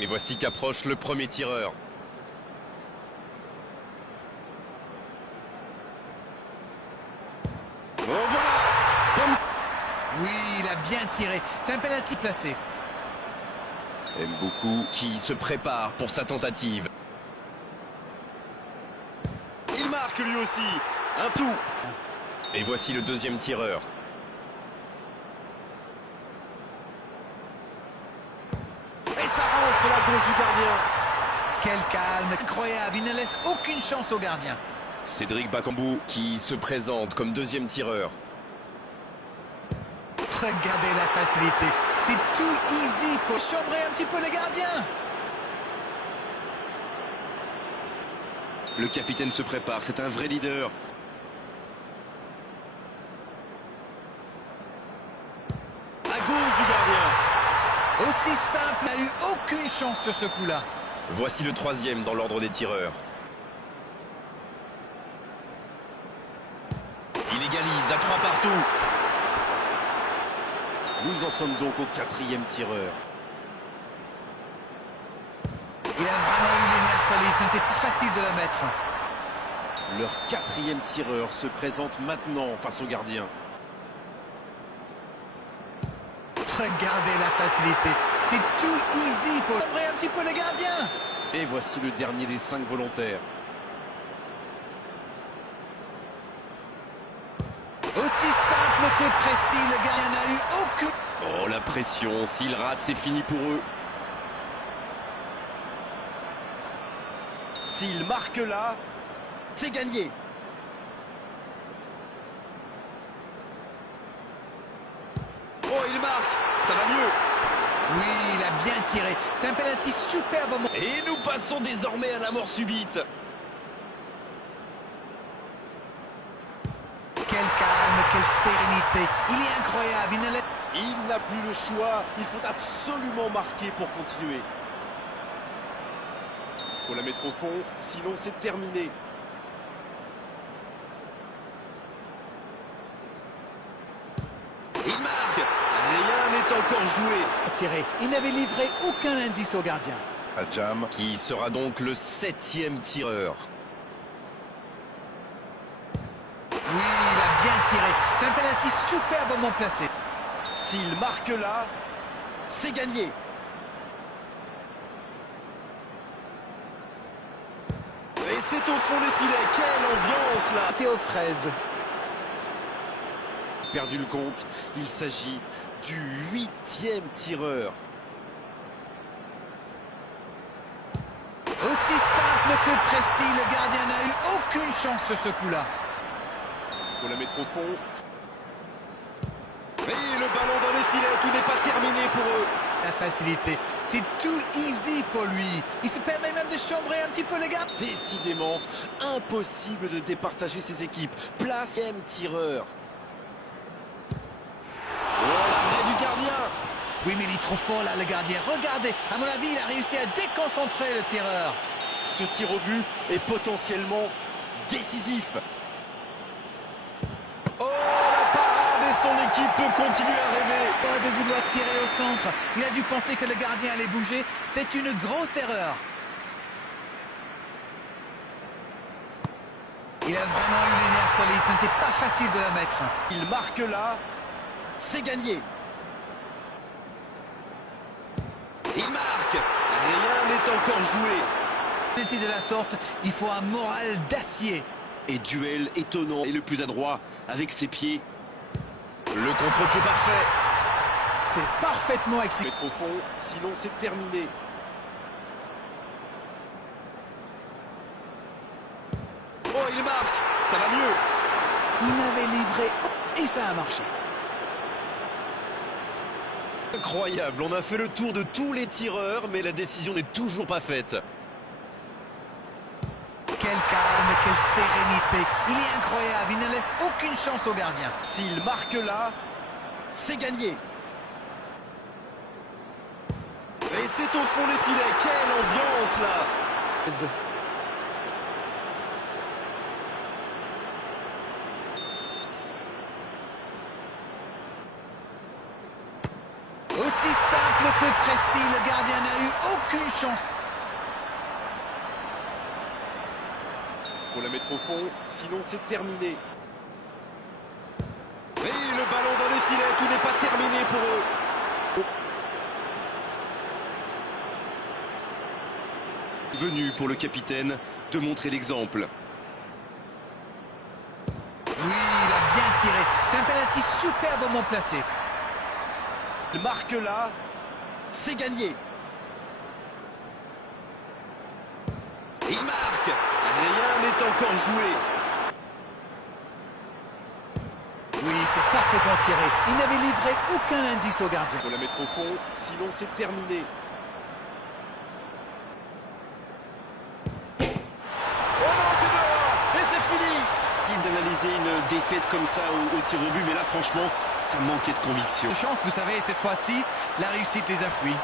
Et voici qu'approche le premier tireur. Oui, il a bien tiré. C'est un penalty placé. Mboukou qui se prépare pour sa tentative. Il marque lui aussi. Un tout. Et voici le deuxième tireur. Et ça rentre sur la gauche du gardien. Quel calme, incroyable. Il ne laisse aucune chance au gardien. Cédric Bakambu qui se présente comme deuxième tireur. Regardez la facilité. C'est tout easy pour chambrer un petit peu le gardien. Le capitaine se prépare, c'est un vrai leader. À gauche du gardien. Aussi simple, n'a eu aucune chance sur ce coup-là. Voici le troisième dans l'ordre des tireurs. Il égalise à 3 partout. Nous en sommes donc au quatrième tireur. Il a vraiment eu les nerfs solides, ce n'était pas facile de le mettre. Leur quatrième tireur se présente maintenant face au gardien. Regardez la facilité, c'est tout easy pour chambrer un petit peu le gardien. Et voici le dernier des 5 volontaires. Aussi simple que précis, le gardien n'a eu aucune... Oh la pression, s'il rate c'est fini pour eux. S'il marque là, c'est gagné. Oh, il marque, ça va mieux. Oui, il a bien tiré. C'est un penalty superbe. Et nous passons désormais à la mort subite. Quel calme, quelle sérénité. Il est incroyable. Il n'a plus le choix, il faut absolument marquer pour continuer. Il faut la mettre au fond, sinon c'est terminé. Il marque. Rien n'est encore joué. Tiré. Il n'avait livré aucun indice au gardien. Adjam qui sera donc le 7e tireur. Oui, il a bien tiré. C'est un penalty superbement placé. S'il marque là, c'est gagné. Et c'est au fond des filets. Quelle ambiance là. Théo Fraise. Perdu le compte, il s'agit du 8e tireur. Aussi simple que précis, le gardien n'a eu aucune chance sur ce coup-là. Il faut la mettre au fond. Et le ballon dans les filets, tout n'est pas terminé pour eux. La facilité, c'est tout easy pour lui. Il se permet même de chambrer un petit peu le gardien. Décidément, impossible de départager ces équipes. Place M tireur. Oh, l'arrêt du gardien. Oui, mais il est trop fort là, le gardien. Regardez, à mon avis, il a réussi à déconcentrer le tireur. Ce tir au but est potentiellement décisif. Oh, la parade et son équipe peut continuer à rêver. Pas de vouloir tirer au centre. Il a dû penser que le gardien allait bouger. C'est une grosse erreur. Il a vraiment eu les nerfs solides. Ce n'était pas facile de la mettre. Il marque là, c'est gagné. Il marque. Rien n'est encore joué. De la sorte, il faut un moral d'acier. Et duel étonnant et le plus adroit avec ses pieds. Le contre-pied parfait. C'est parfaitement exécuté. Mettre au fond, sinon c'est terminé. Oh, il marque. Ça va mieux. Il m'avait livré et ça a marché. Incroyable, on a fait le tour de tous les tireurs, mais la décision n'est toujours pas faite. Quel calme, quelle sérénité. Il est incroyable, il ne laisse aucune chance au gardien. S'il marque là, c'est gagné. Et c'est au fond des filets. Quelle ambiance là. Aussi simple peu précis, le gardien n'a eu aucune chance. Faut la mettre au fond, sinon c'est terminé. Et le ballon dans les filets, tout n'est pas terminé pour eux. Venu pour le capitaine de montrer l'exemple. Oui, il a bien tiré. C'est un penalty superbement placé. Il marque là, c'est gagné. Et il marque. Rien n'est encore joué. Oui, c'est parfaitement tiré. Il n'avait livré aucun indice au gardien. Faut la mettre au fond, sinon c'est terminé. Oh non, c'est dehors et c'est fini. D'analyser une défaite comme ça au tir au but, mais là franchement, ça manquait de conviction. Chance, vous savez, cette fois-ci, la réussite les a fui.